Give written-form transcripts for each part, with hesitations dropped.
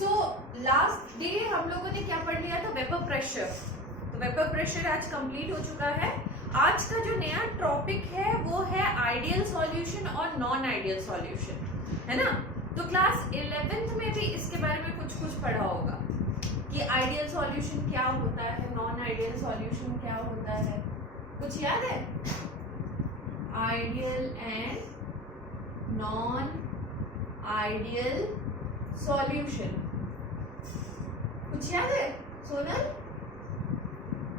So last day हम लोगों ने क्या पढ़ लिया था, वेपर प्रेशर। तो वेपर प्रेशर आज कंप्लीट हो चुका है। आज का जो नया टॉपिक है वो है आइडियल सॉल्यूशन और नॉन आइडियल सॉल्यूशन, है ना। तो क्लास 11th में भी इसके बारे में कुछ पढ़ा होगा कि आइडियल सॉल्यूशन क्या होता है, नॉन आइडियल सॉल्यूशन क्या होता है, कुछ याद है? Ideal and non ideal solution कुछ याद है सोनल?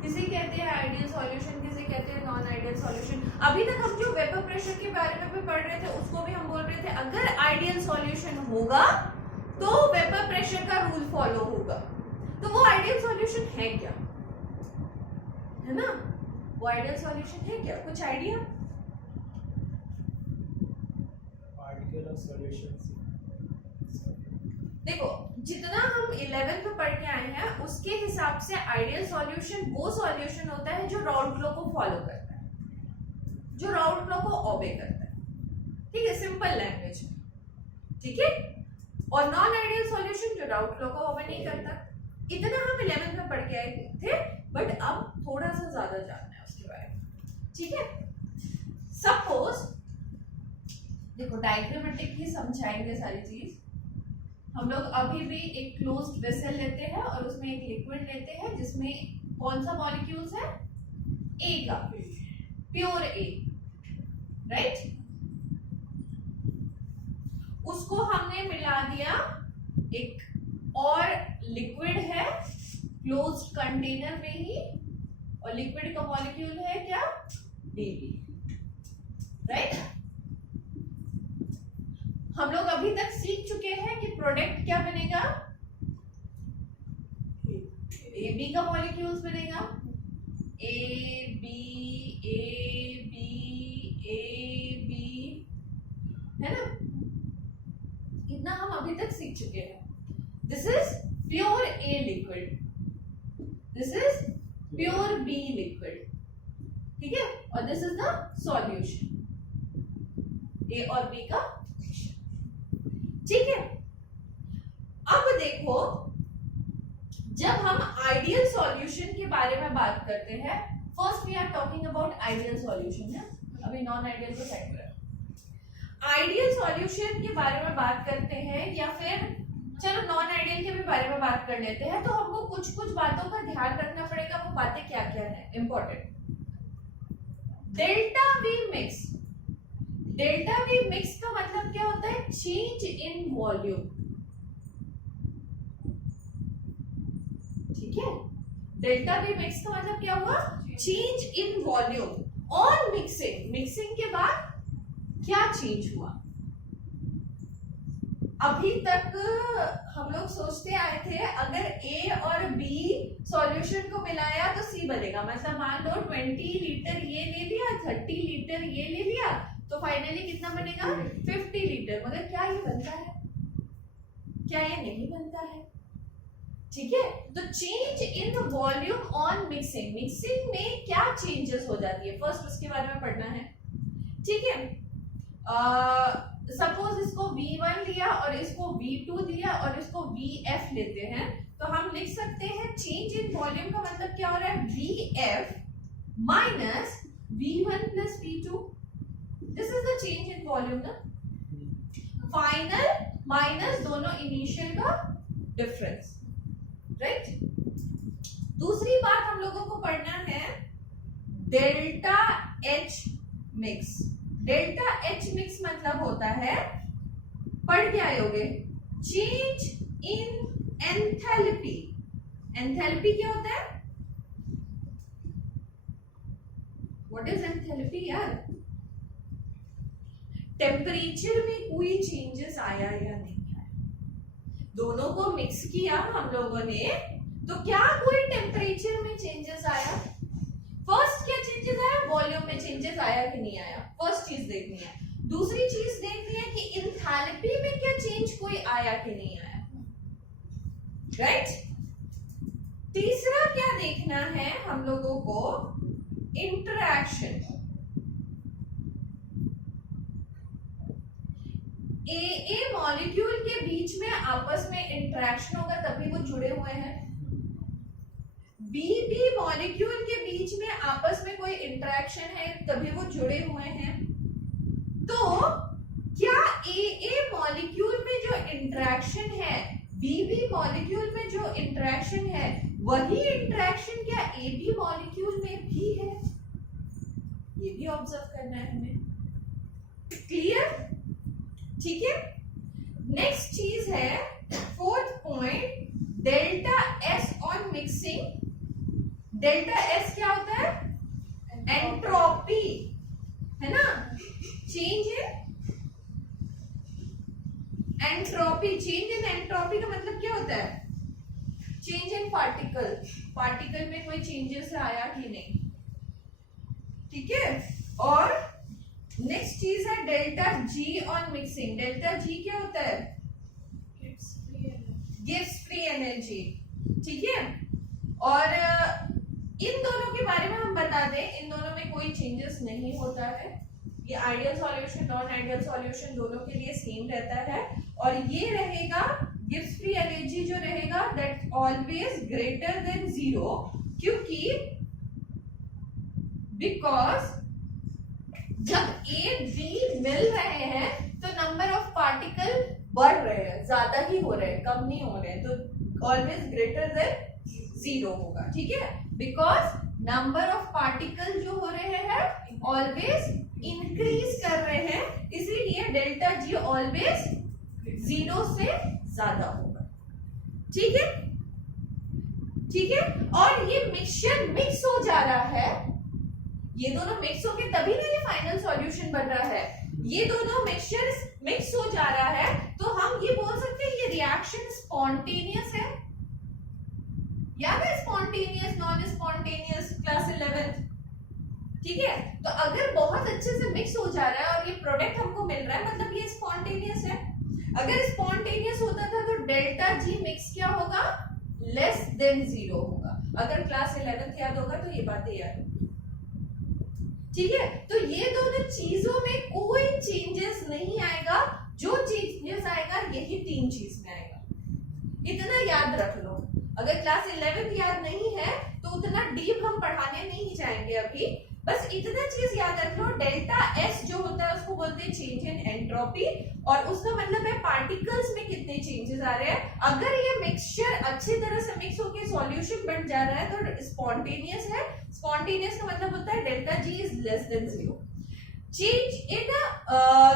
किसी कहते हैं आइडियल सॉल्यूशन, किसी कहते हैं नॉन आइडियल सॉल्यूशन। अभी तक हम जो वेपर प्रेशर के बारे में भी पढ़ रहे थे उसको भी हम बोल रहे थे अगर आइडियल सॉल्यूशन होगा तो वेपर प्रेशर का रूल फॉलो होगा। तो वो आइडियल सॉल्यूशन है क्या, है ना? वो आइडियल सॉल्यूशन है क्या, कुछ आइडिया? आइडियल सॉल्यूशन देखो जितना हम 11th में पढ़ के आए हैं उसके हिसाब से आइडियल सॉल्यूशन वो सॉल्यूशन होता है जो राउल्ट लॉ को फॉलो करता है, जो राउल्ट लॉ को ओबे करता है, ठीक है, सिंपल लैंग्वेज में, ठीक है। और नॉन आइडियल सॉल्यूशन जो राउल्ट लॉ को ओबे नहीं करता। इतना हम 11th में पढ़ के आए थे, बट अब थोड़ा सा ज्यादा जानना है उसके बारे में, ठीक है। सपोज देखो डायग्रामेटिक ही समझाएंगे सारी चीज। हम लोग अभी भी एक क्लोज्ड वेसल लेते हैं और उसमें एक लिक्विड लेते हैं जिसमें कौन सा मॉलिक्यूल्स है, ए का, प्योर ए, राइट। उसको हमने मिला दिया एक और लिक्विड है क्लोज्ड कंटेनर में ही, और लिक्विड का मॉलिक्यूल है क्या, बेबी, राइट। हम लोग अभी तक सीख चुके हैं कि प्रोडक्ट क्या बनेगा, ए बी का मॉलिक्यूल्स बनेगा, A B A B A B, है ना। इतना हम अभी तक सीख चुके हैं। This is pure A liquid, this is pure B liquid, ठीक है, और this is the solution, A और बी का, ठीक है। अब देखो जब हम आइडियल सॉल्यूशन के बारे में बात करते हैं, first we are talking about ideal solution, है, अभी नॉन आइडियल को साइड पर। आइडियल सॉल्यूशन के बारे में बात करते हैं या फिर चलो नॉन आइडियल के भी बारे में बात कर लेते हैं, तो हमको कुछ बातों का ध्यान रखना पड़ेगा। वो बातें क्या क्या है important. Delta we mix, delta we mix का मतलब क्या होता है, चेंज इन वॉल्यूम, ठीक है। डेल्टा वी मिक्स का मतलब क्या हुआ, change in volume on mixing, mixing के बाद क्या चेंज हुआ। अभी तक हम लोग सोचते आए थे अगर ए और बी सॉल्यूशन को मिलाया तो सी बनेगा, मतलब मान लो 20 लीटर ये ले लिया, 30 लीटर ये ले लिया, तो फाइनली कितना बनेगा, 50 लीटर। मगर क्या ये बनता है, क्या ये नहीं बनता है, ठीक है। तो change in volume on mixing, mixing में क्या चेंजेस हो जाती है, फर्स्ट उसके बारे में पढ़ना है, ठीक है। सपोज इसको V1 लिया और इसको V2 दिया और इसको VF लेते हैं, तो हम लिख सकते हैं चेंज इन वॉल्यूम का मतलब क्या हो रहा है, VF minus V1 plus V2, this is the change in volume ना, फाइनल माइनस दोनों इनिशियल का डिफरेंस, राइट। दूसरी बात हम लोगों को पढ़ना है delta H mix. Delta H mix मतलब होता है, पढ़ के आए होगे, चेंज इन एंथैल्पी। एंथैल्पी क्या होता है, व्हाट इज एंथैल्पी यार, टेम्परेचर में कोई चेंजेस आया या नहीं आया, दोनों को मिक्स किया हम लोगों ने, तो क्या कोई टेम्परेचर में चेंजेस आया, फर्स्ट क्या चेंजेस आया, वॉल्यूम में चेंजेस आया कि नहीं आया, फर्स्ट चीज देखनी है। दूसरी चीज देखनी है कि एंथैल्पी में क्या चेंज कोई आया कि नहीं आया, राइट। तीसरा क्या देखना है हम लोगों को, इंटरैक्शन। ए मॉलिक्यूल के बीच में आपस में इंटरेक्शन होगा तभी वो जुड़े हुए हैं, बी मॉलिक्यूल के बीच में आपस में कोई इंटरेक्शन है तभी वो जुड़े हुए हैं। तो क्या ए मॉलिक्यूल में जो इंटरेक्शन है, बी मॉलिक्यूल में जो इंटरेक्शन है, वही इंटरेक्शन क्या ए बी मॉलिक्यूल में भी है? ये भी ऑब्जर्व करना है हमें। क्लियर? ठीक है। नेक्स्ट चीज है fourth point, delta S on mixing. Delta S क्या होता है? एंट्रोपी, है ना? Change in entropy. Change in entropy का मतलब क्या होता है? चेंज इन पार्टिकल, पार्टिकल में कोई चेंजेस आया कि नहीं, ठीक है। और नेक्स्ट चीज है delta G on mixing. Delta G क्या होता है? गिव्स फ्री एनर्जी, ठीक है। और इन दोनों के बारे में हम बता दें, इन दोनों में कोई चेंजेस नहीं होता है। ये ideal solution, non ideal solution दोनों के लिए सेम रहता है। और ये रहेगा गिव्स फ्री एनर्जी जो रहेगा दैट ऑलवेज ग्रेटर देन 0, क्योंकि बिकॉज जब ए बी मिल रहे हैं तो नंबर ऑफ पार्टिकल बढ़ रहे हैं, ज्यादा ही हो रहे हैं, कम नहीं हो रहे हैं, तो ऑलवेज ग्रेटर देन 0 होगा, ठीक है। बिकॉज नंबर ऑफ पार्टिकल जो हो रहे हैं ऑलवेज इंक्रीज कर रहे हैं, इसीलिए डेल्टा जी ऑलवेज 0 से ज्यादा होगा, ठीक है, ठीक है। और ये मिक्सचर मिक्स हो जा रहा है, ये दोनों मिक्स होके तभी ना ये फाइनल सॉल्यूशन बन रहा है। ये दोनों मिक्सचर मिक्स हो जा रहा है तो हम ये बोल सकते हैं ये रिएक्शन स्पॉन्टेनियस है। याद है स्पॉन्टेनियस, नॉन स्पॉन्टेनियस, क्लास 11, ठीक है। तो अगर बहुत अच्छे से मिक्स हो जा रहा है और ये प्रोडक्ट हमको मिल रहा है मतलब ये स्पॉन्टेनियस है। अगर स्पॉन्टेनियस होता था तो डेल्टा जी मिक्स क्या होगा? लेस देन 0 होगा। अगर क्लास 11 याद होगा तो ये बातें याद होगी, ठीक है। तो ये दोनों चीजों में कोई चेंजेस नहीं आएगा, जो चेंजेस आएगा यही 3 चीज में आएगा। इतना याद रख लो। अगर क्लास 11 याद नहीं है तो उतना डीप हम पढ़ाने नहीं जाएंगे अभी, बस इतना चीज याद रख लो। डेल्टा एस जो होता है उसको बोलते हैं चेंज इन एंट्रोपी, और उसका मतलब है पार्टिकल्स में कितने चेंजेस आ रहे हैं। अगर ये मिक्सचर अच्छी तरह से मिक्स होकर सॉल्यूशन बन जा रहा है तो स्पॉन्टेनियस है। स्पॉन्टेनियस का मतलब होता है delta G is less than 0। Change in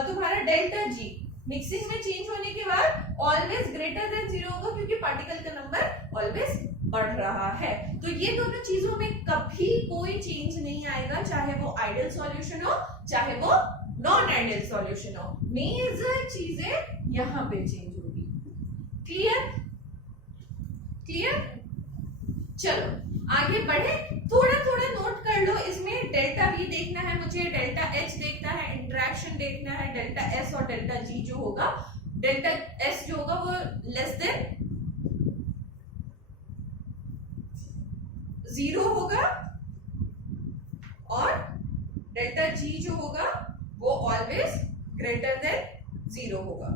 तुम्हारा डेल्टा जी मिक्सिंग में चेंज होने के बाद ऑलवेज ग्रेटर देन 0 होगा, क्योंकि पार्टिकल का नंबर ऑलवेज बढ़ रहा है। तो ये दोनों चीजों में कभी कोई चेंज नहीं आएगा, चाहे वो आइडियल सॉल्यूशन हो चाहे वो नॉन आइडियल सॉल्यूशन हो। मेजर चीजें यहाँ पे चेंज होगी। क्लियर? क्लियर? चलो आगे बढ़े। थोड़ा थोड़ा नोट कर लो। इसमें डेल्टा वी देखना है मुझे, डेल्टा एच देखना है, इंटरेक्शन देखना है, डेल्टा एस और डेल्टा जी जो होगा, डेल्टा एस जो होगा वो लेस देन 0 होगा और डेल्टा जी जो होगा वो ऑलवेज ग्रेटर देन 0 होगा।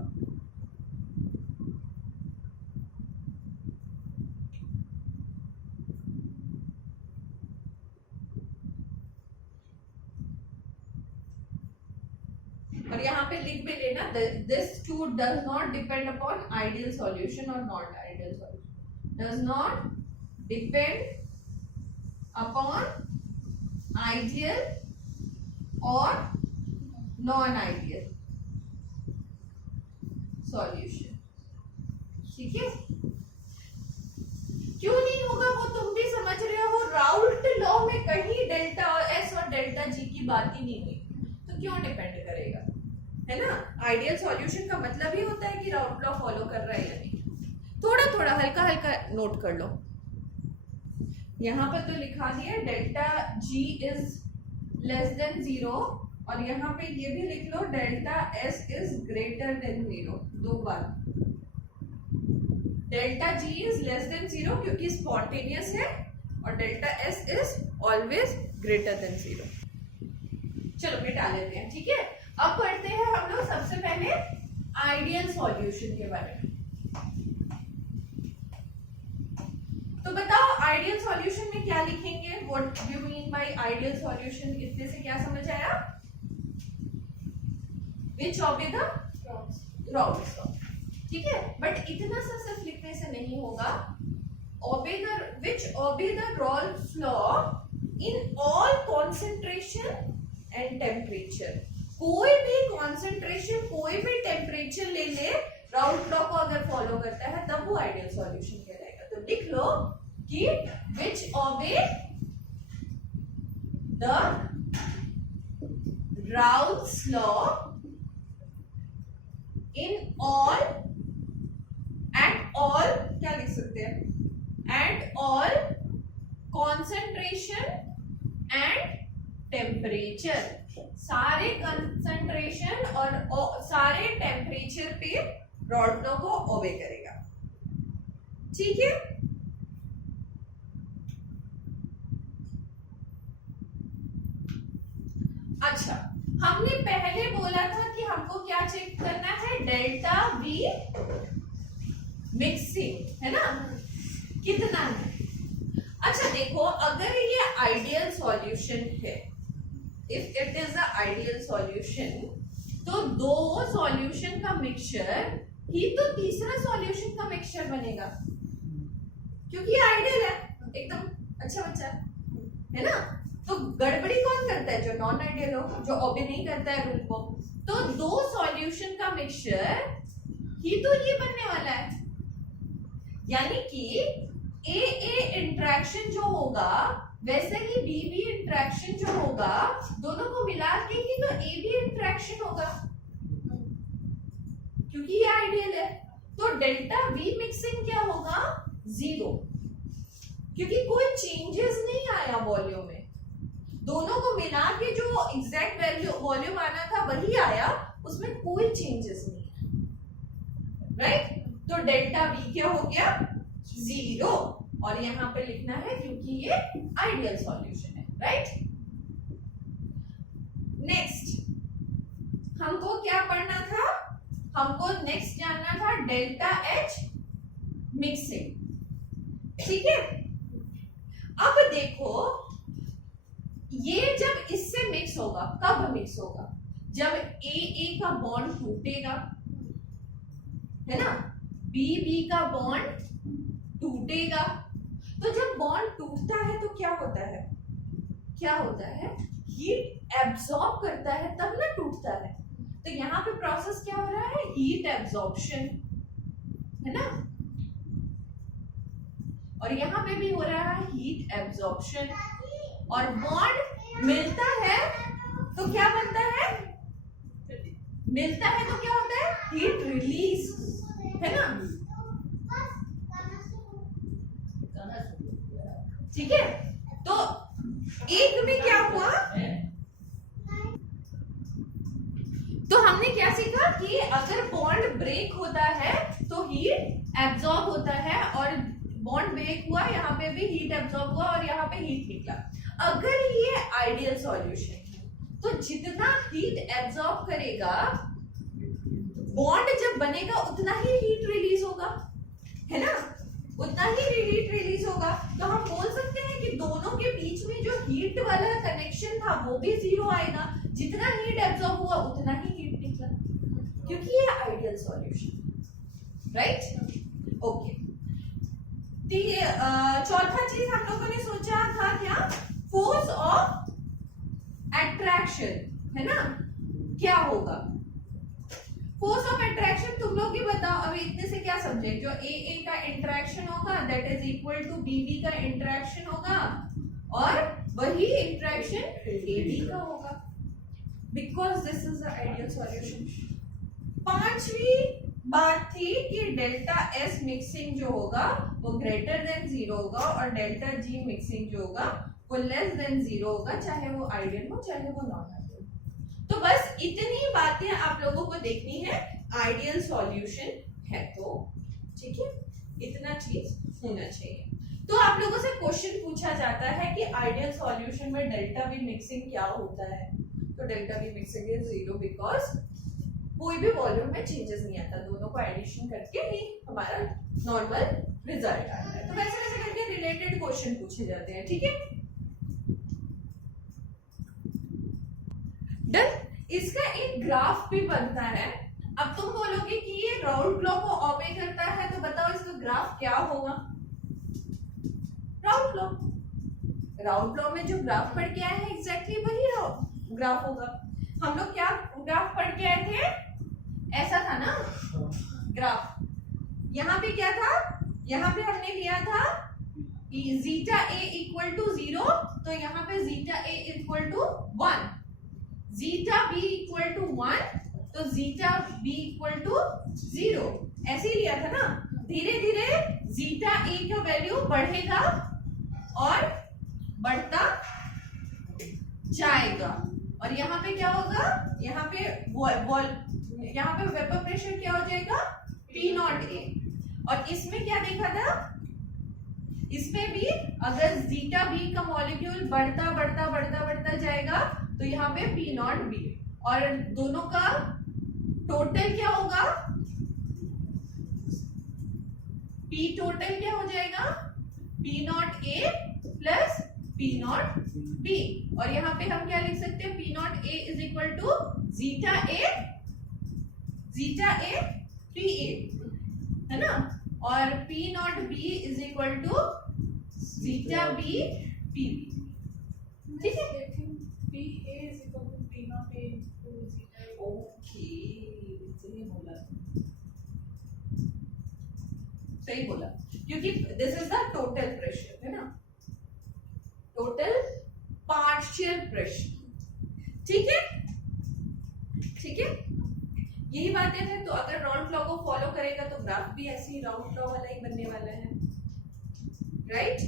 और यहाँ पे लिख भी लेना, this too does not depend upon ideal solution or not ideal solution, does not depend upon ideal or non-ideal solution, ठीक है। क्यों नहीं होगा वो तुम भी समझ रहे हो। राउल्ट लॉ में कहीं डेल्टा एस और डेल्टा जी की बात ही नहीं हुई, तो क्यों डिपेंड करेगा, है ना। आइडियल सॉल्यूशन का मतलब ही होता है कि राउल्ट लॉ फॉलो कर रहा है या नहीं। थोड़ा थोड़ा हल्का हल्का नोट कर लो। यहाँ पर तो लिखा दिया delta G is less than 0, और यहाँ पे ये भी लिख लो delta S is greater than 0। 2 बार delta G is less than 0 क्योंकि स्पॉन्टेनियस है, और delta S is always greater than 0। चलो मिटा लेते हैं, ठीक है। अब पढ़ते हैं हम लोग सबसे पहले आइडियल सॉल्यूशन के बारे में। तो बताओ आइडियल सॉल्यूशन में क्या लिखेंगे? What do you mean by ideal solution? इसमें से क्या समझ आया? विच ऑबे द रॉल्स लॉ, ठीक है। बट इतना सा सिर्फ लिखने से नहीं होगा। obey the which obey the Raoult's law in all concentration and temperature। कोई भी कॉन्सेंट्रेशन कोई भी टेम्परेचर ले ले, राउल्ट लॉ को अगर फॉलो करता है तब वो आइडियल सॉल्यूशन कहलाएगा। तो लिख लो कि which obey the Raoult's law in all at all, क्या लिख सकते हैं? At all concentration and temperature, सारे कंसंट्रेशन और सारे टेम्परेचर पे राउल्ट लॉ को ओबे करेगा, ठीक है। अच्छा, हमने पहले बोला था कि हमको क्या चेक करना है? डेल्टा वी मिक्सिंग, है ना, कितना है। अच्छा देखो, अगर ये आइडियल सॉल्यूशन है, if it is a ideal solution, तो दो सॉल्यूशन का मिक्सचर ही तो तीसरा सॉल्यूशन का मिक्सचर बनेगा, क्योंकि ये आइडियल है, एकदम अच्छा बच्चा है ना। तो गड़बड़ी कौन करता है? जो नॉन आइडियल हो, जो ओबे नहीं करता है रूल को। तो दो सॉल्यूशन का मिक्सचर ही तो ये बनने वाला है, यानी कि ए इंट्रैक्शन जो होगा वैसे ही बी बी इंट्रैक्शन जो होगा, दोनों को मिला के ही तो ए बी इंट्रैक्शन होगा, क्योंकि ये आइडियल है। तो डेल्टा वी मिक्सिंग क्या होगा? 0, क्योंकि कोई चेंजेस नहीं आया वॉल्यूम में, दोनों को मिला के जो एग्जैक्ट वैल्यू वॉल्यूम आना था वही आया, उसमें कोई चेंजेस नहीं है, राइट। तो डेल्टा वी क्या हो गया? 0, और यहां पे लिखना है क्योंकि ये आइडियल सॉल्यूशन है, राइट। नेक्स्ट हमको क्या पढ़ना था? हमको नेक्स्ट जानना था डेल्टा एच मिक्सिंग, ठीक है। अब देखो, ये जब इससे मिक्स होगा, कब मिक्स होगा? जब ए का बॉन्ड टूटेगा, है ना, बी का बॉन्ड टूटेगा। तो जब बॉन्ड टूटता है तो क्या होता है? क्या होता है? हीट एब्सॉर्ब करता है, तब ना टूटता है। तो यहाँ पे प्रोसेस क्या हो रहा है? हीट एब्सॉर्प्शन, है ना, और यहाँ पे भी हो रहा है हीट एब्सॉर्प्शन, और बॉन्ड मिलता है तो क्या बनता है? मिलता है तो क्या होता है? हीट रिलीज, है ना, ठीक है। तो एक में क्या हुआ? तो हमने क्या सीखा कि अगर बॉन्ड ब्रेक होता है तो हीट एब्सॉर्ब होता है, और बॉन्ड ब्रेक हुआ, यहाँ पे भी हीट एब्सॉर्ब हुआ और यहाँ पे हीट निकला। अगर ये आइडियल सॉल्यूशन है तो जितना हीट एब्सॉर्ब करेगा, बॉन्ड जब बनेगा उतना ही हीट रिलीज होगा, है ना, उतना ही हीट रिलीज होगा। तो हम बोल सकते हैं कि दोनों के बीच में जो हीट वाला कनेक्शन था वो भी 0 आएगा, जितना हीट एब्सॉर्ब हुआ उतना ही हीट निकला, क्योंकि ये आइडियल सॉल्यूशन, राइट। ओके, चौथा चीज हम लोगों ने सोचा था क्या? फोर्स ऑफ अट्रैक्शन, है ना, क्या होगा? फोर्स ऑफ अट्रैक्शन तुम लोग ही बताओ। अभी इतने से क्या समझे? जो ए का इंटरेक्शन होगा that is equal to B का इंटरेक्शन होगा, और वही इंटरेक्शन ए बी का होगा, because this is the ideal solution. पांचवी बात थी कि डेल्टा एस मिक्सिंग जो होगा वो ग्रेटर देन 0 होगा, और डेल्टा जी मिक्सिंग जो होगा वो लेस देन 0 होगा, चाहे वो आइडियल हो चाहे वो नॉन आइडियल। तो बस इतनी बातें आप लोगों को देखनी है, आइडियल सॉल्यूशन है तो, ठीक है, इतना चीज होना चाहिए। तो आप लोगों से क्वेश्चन पूछा जाता है कि आइडियल सॉल्यूशन में डेल्टा वी मिक्सिंग क्या होता है? तो delta we mixing is 0 because कोई भी वॉल्यूम में चेंजेस नहीं आता, दोनों को एडिशन करके ही हमारा नॉर्मल रिजल्ट आता है। तो वैसे वैसे करके रिलेटेड क्वेश्चन पूछे जाते हैं, ठीक है। डन। इसका एक ग्राफ भी बनता है। अब तुम बोलोगे कि ये राउंड लॉ को ओबे करता है, तो बताओ इसका ग्राफ क्या होगा। राउंड लॉ, राउंड लॉ में जो ग्राफ पढ़ के आए हैं एग्जैक्टली वही ग्राफ होगा। हम लोग क्या ग्राफ पढ़ के आए थे, ऐसा था ना ग्राफ। यहाँ पे क्या था, यहाँ पे हमने लिया था जीटा ए इक्वल टू 0, तो यहाँ पे zeta A equal to 1, zeta B equal to 1, तो जीटा बी इक्वल टू 0, ऐसे ही लिया था ना। धीरे धीरे जीटा ए का वैल्यू बढ़ेगा और बढ़ता जाएगा, और यहाँ पे क्या होगा, यहाँ पे यहाँ पे वेपर प्रेशर क्या हो जाएगा, P नॉट ए। और इसमें क्या देखा था, इसमें भी अगर जीटा बी का मॉलिक्यूल बढ़ता बढ़ता बढ़ता बढ़ता जाएगा तो यहाँ पे P नॉट बी, और दोनों का टोटल क्या होगा, P टोटल क्या हो जाएगा, P not A plus P not B. और यहाँ पे हम क्या लिख सकते हैं, P not A is equal to zeta A P A, है ना, और P not B is equal to zeta B P B, ठीक है। P A is equal to P naught A into zeta A. Okay, सही बोला, सही बोला, क्योंकि this is the total pressure, है ना, टोटल पार्शियल प्रेशर, ठीक है, ठीक है। यही बातें थे। तो अगर राउंड लॉ को फॉलो करेगा तो ग्राफ भी ऐसे ही राउंड लॉ वाला ही बनने वाला है, राइट।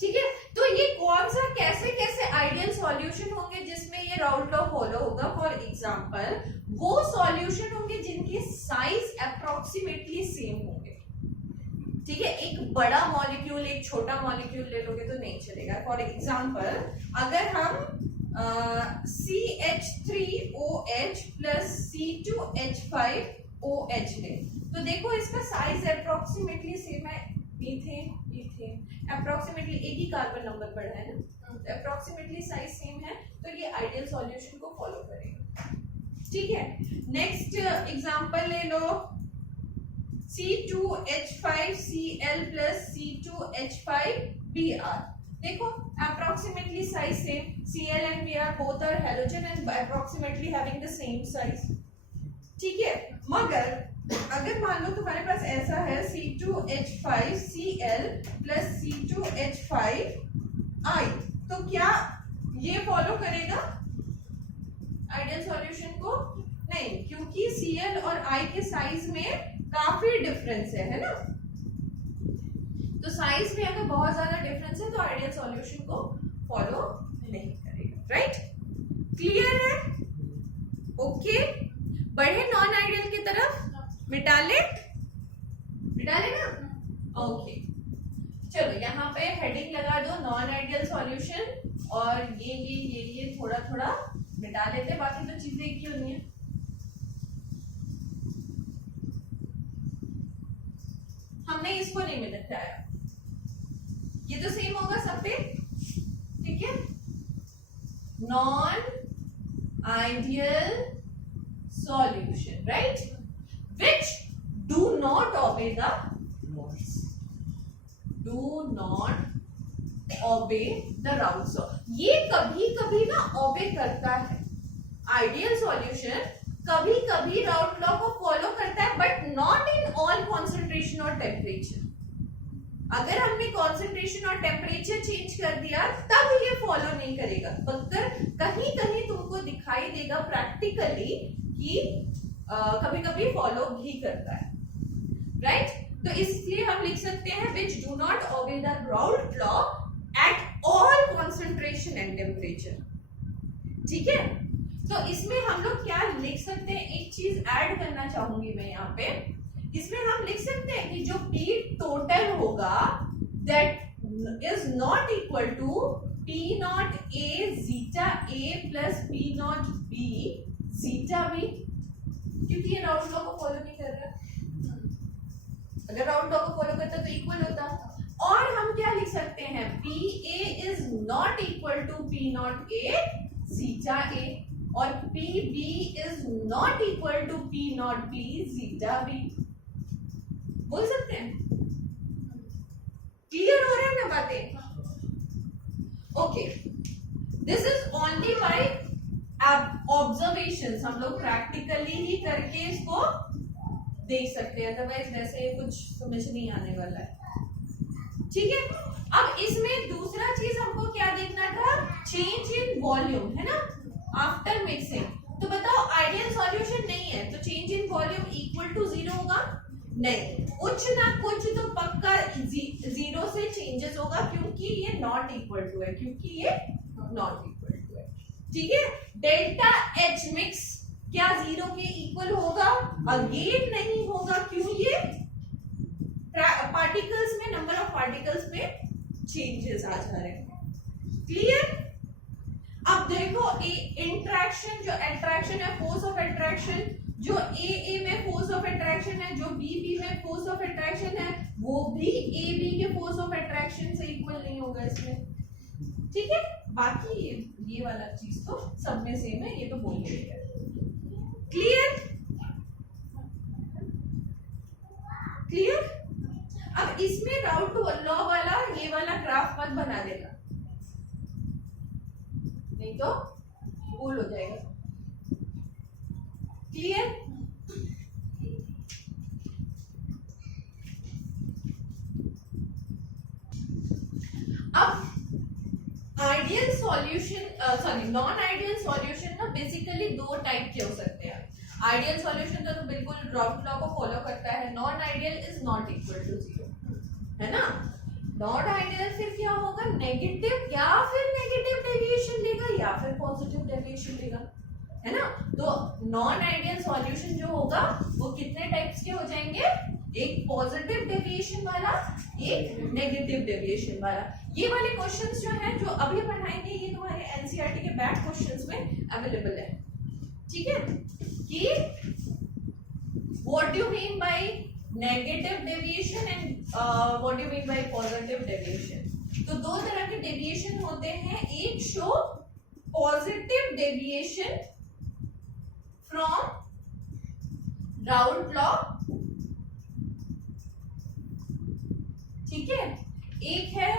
ठीक है, तो ये कौन सा कैसे कैसे आइडियल सॉल्यूशन होंगे जिसमें ये राउंड लॉ फॉलो होगा। फॉर एग्जांपल वो सॉल्यूशन होंगे जिनकी साइज अप्रोक्सीमेटली सेम होंगे, ठीक है। एक बड़ा मॉलिक्यूल एक छोटा मॉलिक्यूल ले लोगे तो नहीं चलेगा। फॉर एग्जांपल अगर हम CH3OH प्लस C2H5OH लें तो देखो इसका साइज अप्रोक्सीमेटली सेम है। मीथेन अप्रोक्सीमेटली एक ही कार्बन नंबर बढ़ा है ना, अप्रोक्सीमेटली साइज सेम है, तो ये आइडियल सॉल्यूशन को फॉलो करेगा, ठीक है। नेक्स्ट एग्जांपल ले लो C2H5Cl प्लस C2H5Br। देखो approximately size same, Cl and Br both are halogen and approximately having the same size, ठीक है। मगर अगर मान लो तुम्हारे पास ऐसा है C2H5Cl प्लस C2H5I, तो क्या ये फॉलो करेगा आइडियल सॉल्यूशन को? नहीं, क्योंकि Cl और I के साइज में काफी डिफरेंस है ना। तो साइज में अगर बहुत ज्यादा डिफरेंस है तो आइडियल सॉल्यूशन को फॉलो नहीं करेगा, राइट। क्लियर है? ओके, बढ़े नॉन आइडियल की तरफ। मिटा ले ना, ओके। चलो यहाँ पे हेडिंग लगा दो नॉन आइडियल सॉल्यूशन, और ये थोड़ा थोड़ा मिटा लेते, बाकी तो चीजें एक ही होनी है। हमने इसको नहीं मिटाया, ये तो सेम होगा सब पे, ठीक है। Non ideal solution, right, which do not obey the Raoult's law। ये कभी कभी ना obey करता है आइडियल सॉल्यूशन, कभी कभी राउल्ट लॉ को फॉलो करता है, but not in all concentration और टेम्परेचर। अगर हमने कॉन्सेंट्रेशन और टेम्परेचर चेंज कर दिया तब ये फॉलो नहीं करेगा, मगर कहीं कहीं तुमको दिखाई देगा प्रैक्टिकली कि कभी कभी फॉलो भी करता है, राइट। तो इसलिए हम लिख सकते हैं which do not obey the Raoult law at all concentration and temperature, ठीक है। तो इसमें हम लोग क्या लिख सकते हैं, एक चीज ऐड करना चाहूंगी मैं यहाँ पे। इसमें हम लिख सकते हैं कि जो P टोटल होगा that is not equal to P not A zeta A plus P not B zeta B, क्योंकि ये राउंड लॉ को फॉलो नहीं कर रहा। अगर राउंड लॉ को फॉलो करता तो इक्वल होता। और हम क्या लिख सकते हैं, P A is not equal to P not A zeta A, और P B is not equal to P not B zeta B. बोल सकते हैं? क्लियर हो रहा है ना बातें? Okay, this is only by observations. हम लोग प्रैक्टिकली ही करके इसको देख सकते हैं, अदरवाइज वैसे कुछ समझ नहीं आने वाला है। ठीक है, अब इसमें दूसरा चीज हमको क्या देखना था, चेंज इन वॉल्यूम, है ना, आफ्टर मिक्सिंग। तो बताओ आइडियल सॉल्यूशन नहीं है तो change in volume equal to 0 होगा? नहीं, कुछ ना कुछ तो पक्का 0 से चेंजेस होगा, क्योंकि ये नॉट इक्वल टू है, क्योंकि ये नॉट इक्वल टू है। ठीक है, डेल्टा एच मिक्स क्या 0 के इक्वल होगा? अगेन नहीं होगा, क्यों? ये पार्टिकल्स में, नंबर ऑफ पार्टिकल्स में चेंजेस आ जा रहे हैं। क्लियर? अब देखो इंटरेक्शन, जो अट्रैक्शन है, फोर्स ऑफ अट्रैक्शन, जो ए में फोर्स ऑफ अट्रैक्शन है, जो बी में फोर्स ऑफ अट्रैक्शन है, वो भी ए बी के फोर्स ऑफ अट्रैक्शन से इक्वल नहीं होगा इसमें। ठीक है, बाकी ये वाला चीज तो सब में सेम है, ये तो बोल ही रही है। क्लियर? क्लियर? अब इसमें राउंड लॉ वाला ये वाला ग्राफ मत बना देना, नहीं तो भूल हो जाएगा। क्लियर? अब ideal solution, sorry non ideal solution ना बेसिकली दो टाइप के हो सकते हैं। आइडियल सॉल्यूशन तो बिल्कुल राउंड लॉ को फॉलो करता है, non ideal is not equal to 0, है ना। नॉन आइडियल फिर क्या होगा, नेगेटिव, या फिर नेगेटिव डेविएशन लेगा या फिर पॉजिटिव डेविएशन लेगा, है ना। तो नॉन आइडियल सॉल्यूशन जो होगा वो कितने टाइप्स के हो जाएंगे, एक पॉजिटिव डेविएशन वाला, एक नेगेटिव डेविएशन वाला। ये वाले क्वेश्चंस जो हैं जो अभी पढ़ाएंगे ये तुम्हारे एनसीईआरटी के बैक क्वेश्चंस में अवेलेबल है। ठीक है, कि what do you mean by negative deviation and what do you mean by positive deviation. तो दो तरह के डेविएशन होते हैं, एक show positive deviation from round law, ठीक है, एक है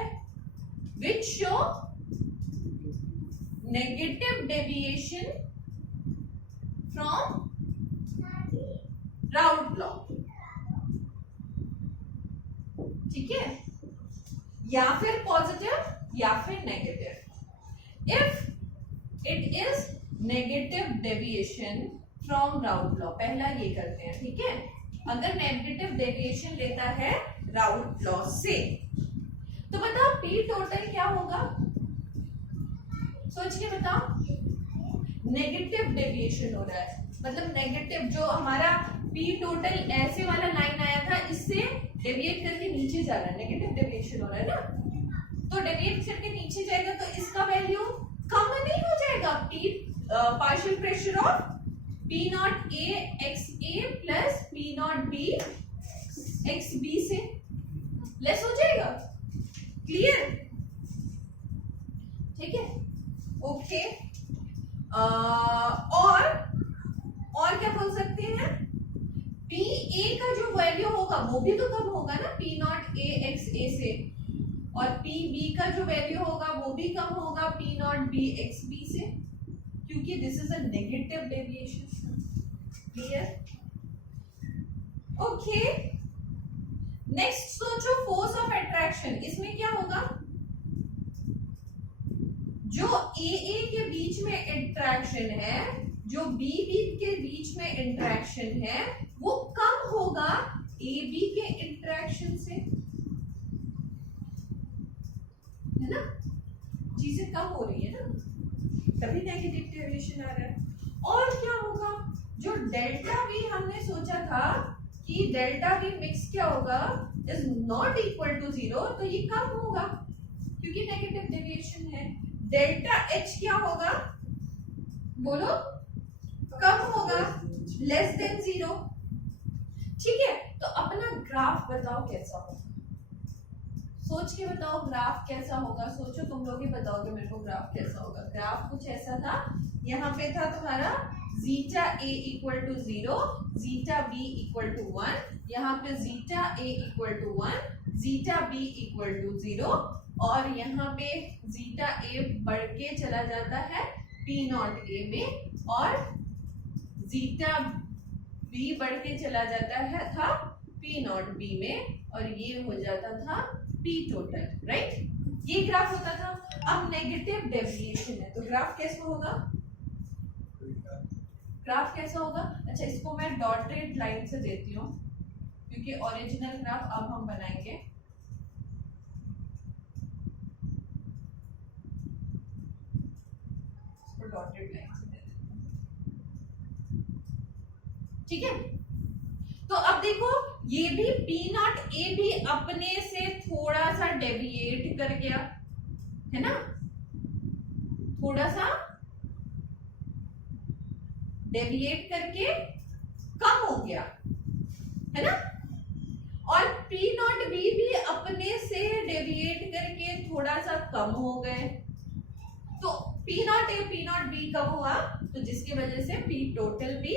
which show negative deviation from round law. ठीक है, या फिर पॉजिटिव या फिर negative. If it is negative deviation from round law, पहला ये करते हैं। ठीक है, अगर नेगेटिव डेविएशन लेता है राउंड लॉ से, तो बताओ पी टोटल क्या होगा, सोच के बताओ। नेगेटिव डेविएशन हो रहा है, मतलब नेगेटिव जो हमारा पी टोटल ऐसे वाला लाइन आया था, इससे डेविएट करके नीचे जा रहा है, नेगेटिव डेविएशन हो रहा है ना। तो डेविएट करके नीचे जाएगा तो इसका वैल्यू कम नहीं हो जाएगा, P partial pressure of P not A X A plus P not B X B से लेस हो जाएगा। क्लियर? ठीक है, ओके। और क्या बोल सकते हैं, पी ए का जो वैल्यू होगा वो भी तो कम होगा ना, पी नॉट ए एक्स ए से, और पी बी का जो वैल्यू होगा वो भी कम होगा P not B X B से, क्योंकि this is a negative deviation. Clear? Okay, next सोचो फोर्स ऑफ अट्रैक्शन। इसमें क्या होगा, जो ए के बीच में इंटरेक्शन है, जो बी के बीच में इंटरेक्शन है, वो कम होगा ए बी के इंटरेक्शन से, है ना। चीजें कम हो रही है ना, तभी नेगेटिव डेविएशन आ रहा है। और क्या होगा, जो डेल्टा वी हमने सोचा था कि डेल्टा वी मिक्स क्या होगा, इज नॉट इक्वल टू 0, तो ये कम होगा क्योंकि नेगेटिव डेविएशन है। डेल्टा एच क्या होगा, बोलो, कम होगा, लेस देन 0। ठीक है, तो अपना ग्राफ बताओ कैसा होगा, सोच के बताओ ग्राफ कैसा होगा। सोचो, तुम लोग ही बताओगे मेरे को ग्राफ कैसा होगा। ग्राफ कुछ ऐसा था, यहाँ पे था तुम्हारा zeta A equal to 0, zeta B equal to 1, यहाँ पे zeta A equal to 1, zeta B equal to 0, और यहाँ पे जीटा ए बढ़ के चला जाता है पी नॉट ए में, और जीटा बी बढ़ के चला जाता है था पी नॉट बी में, और ये हो जाता था पी टोटल, राइट। ये ग्राफ होता था। अब नेगेटिव डेविएशन है तो ग्राफ कैसा होगा, ग्राफ कैसा होगा। अच्छा, इसको मैं डॉटेड लाइन से देती हूँ क्योंकि ओरिजिनल ग्राफ अब हम बनाएंगे। इसको डॉटेड लाइन से दे देती हूँ, ठीक है। तो अब देखो, ये भी पी नॉट ए भी अपने से थोड़ा सा डेविएट कर गया, है ना, थोड़ा सा डेविएट करके कम हो गया, है ना। और पी नॉट बी भी अपने से डेविएट करके थोड़ा सा कम हो गए। तो P not A P not B कम हुआ, तो जिसकी वजह से पी टोटल भी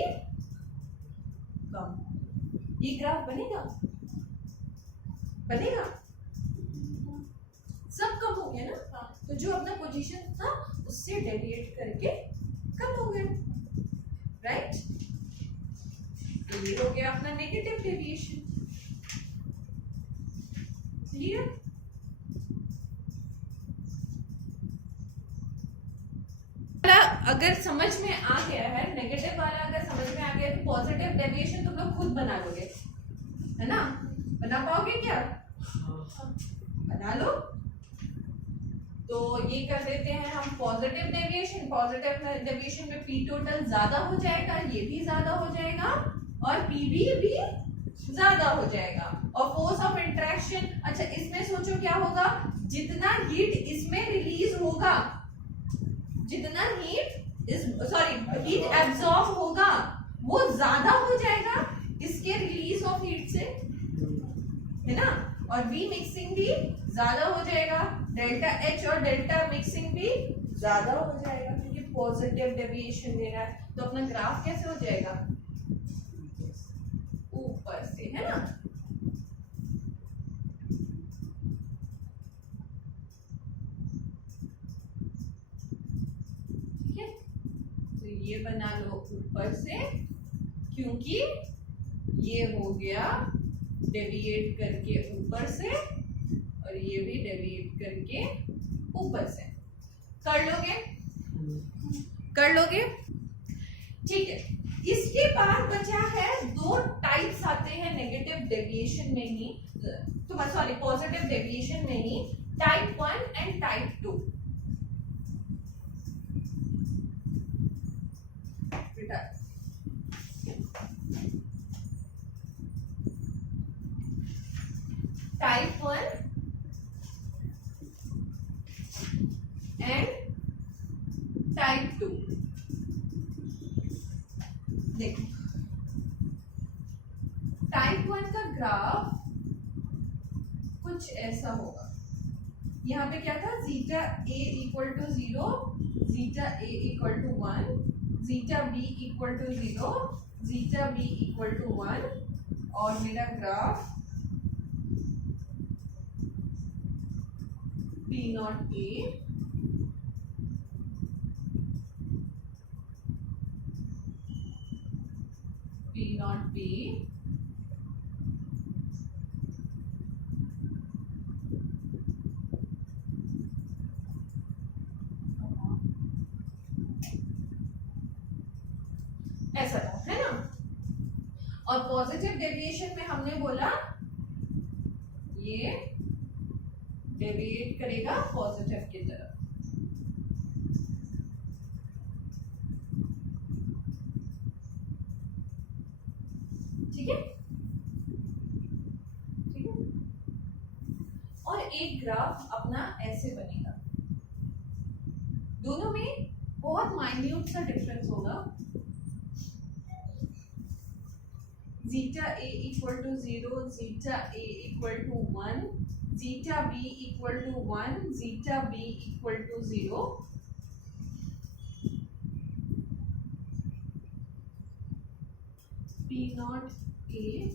कम। ये ग्राफ बनेगा, बनेगा, सब कम हो गया ना। तो जो अपना पोजीशन था उससे डेविएट करके कम हो गया, राइट। तो ये हो गया अपना नेगेटिव डेविएशन, क्लियर। अगर समझ में आ गया है नेगेटिव वाला, अगर समझ में आ गया तो पॉजिटिव डेविएशन तुम लोग खुद बना लोगे, है ना। बना पाओगे क्या, बना लो। तो ये कर देते हैं हम पॉजिटिव डेविएशन। पॉजिटिव डेविएशन में पी टोटल ज्यादा हो जाएगा, ये भी ज्यादा हो जाएगा, और पीबी भी ज्यादा हो जाएगा। और फोर्स ऑफ इंटरेक्शन, अच्छा इसमें सोचो क्या होगा, जितना हीट इसमें रिलीज होगा, जितना हीट एब्जॉर्ब होगा वो ज्यादा हो जाएगा इसके रिलीज ऑफ हीट से, है ना। और वी मिक्सिंग भी ज्यादा हो जाएगा, डेल्टा एच और डेल्टा मिक्सिंग भी ज्यादा हो जाएगा क्योंकि पॉजिटिव डेविएशन दे रहा है। तो अपना ग्राफ कैसे हो जाएगा, ऊपर से, है ना। ठीक है, तो ये बना लो ऊपर से, क्योंकि ये हो गया डेविएट करके ऊपर से, और ये भी डेविएट करके ऊपर से। कर लोगे, कर लोगे, ठीक है। इसके बाद बचा है दो टाइप्स आते हैं नेगेटिव डेविएशन में ही, तो सॉरी पॉजिटिव डेविएशन में ही, type 1 and type 2। Type 1 and type 2। देखो, टाइप 1 का ग्राफ कुछ ऐसा होगा। यहाँ पे क्या था, zeta A equal to 0, zeta A equal to 1, zeta B equal to 0, zeta B equal to 1, और मेरा graph P not A P not B ऐसा था, है ना। और पॉजिटिव डेविएशन में हमने बोला ये डेविएट करेगा पॉजिटिव की तरफ, ठीक है, ठीक है। और एक ग्राफ अपना ऐसे बनेगा, दोनों में बहुत माइन्यूट सा डिफरेंस होगा। Zeta A equal to 0, zeta A equal to 1, zeta B equal to 1, zeta B equal to 0। P not A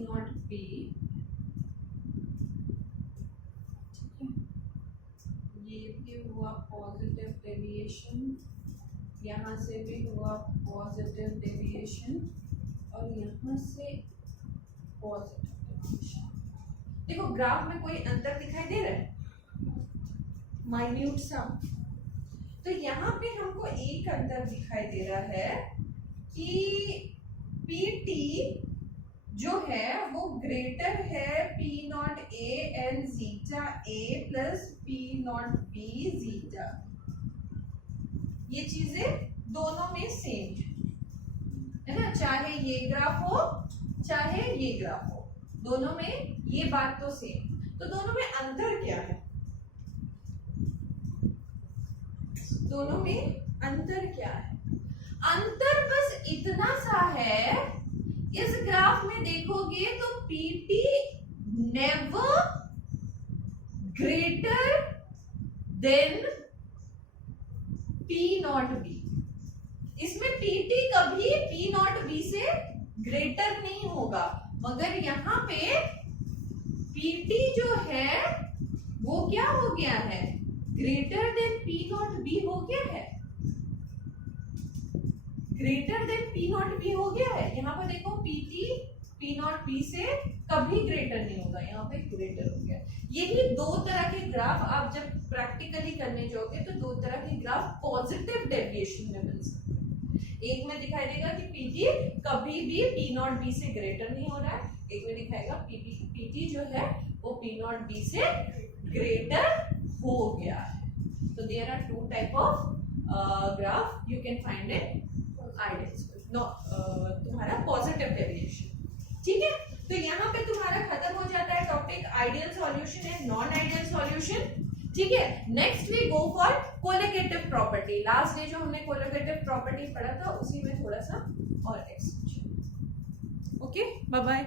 not B, ये भी हुआ पॉजिटिव डेविएशन, यहाँ से भी हुआ पॉजिटिव डेविएशन और यहाँ से पॉजिटिव डेविएशन। देखो ग्राफ में कोई अंतर दिखाई दे रहा है माइन्यूट सा। तो यहाँ पे हमको एक अंतर दिखाई दे रहा है कि पीटी जो है वो ग्रेटर है P not A and zeta A plus P not B zeta. ये चीजें दोनों में सेम है ना, चाहे ये ग्राफ हो चाहे ये ग्राफ हो, दोनों में ये बात तो सेम। तो दोनों में अंतर क्या है? दोनों में अंतर क्या है? अंतर बस इतना सा है, इस ग्राफ में देखोगे तो PT never greater than P not be. इसमें पीटी कभी पी नॉट बी से ग्रेटर नहीं होगा, मगर यहाँ पे पीटी जो है वो क्या हो गया है, greater than P not be हो गया है, greater than P not be हो गया है। यहाँ पर देखो पीटी पी नॉट बी से कभी ग्रेटर नहीं होगा, यहाँ पे ग्रेटर हो गया। यही दो तरह के ग्राफ आप जब प्रैक्टिकली करने जाओगे तो दो तरह के ग्राफ पॉजिटिव डेविएशन में मिल सकते हैं। एक में दिखाई देगा कि पीटी कभी भी पी नॉट बी से ग्रेटर नहीं हो रहा है, एक में दिखाएगा पीटी जो है वो पी नॉट बी से ग्रेटर हो गया है। तो there are two type of graph you can find it ideal no तुम्हारा पॉजिटिव डेविएशन। ठीक है, तो यहाँ पे तुम्हारा खत्म हो जाता है topic ideal solution and non ideal solution. ठीक है, next we go for colligative property. Last day जो हमने कोलिगेटिव प्रॉपर्टी पढ़ा था उसी में थोड़ा सा और एक्सटेंशन। Okay, bye bye.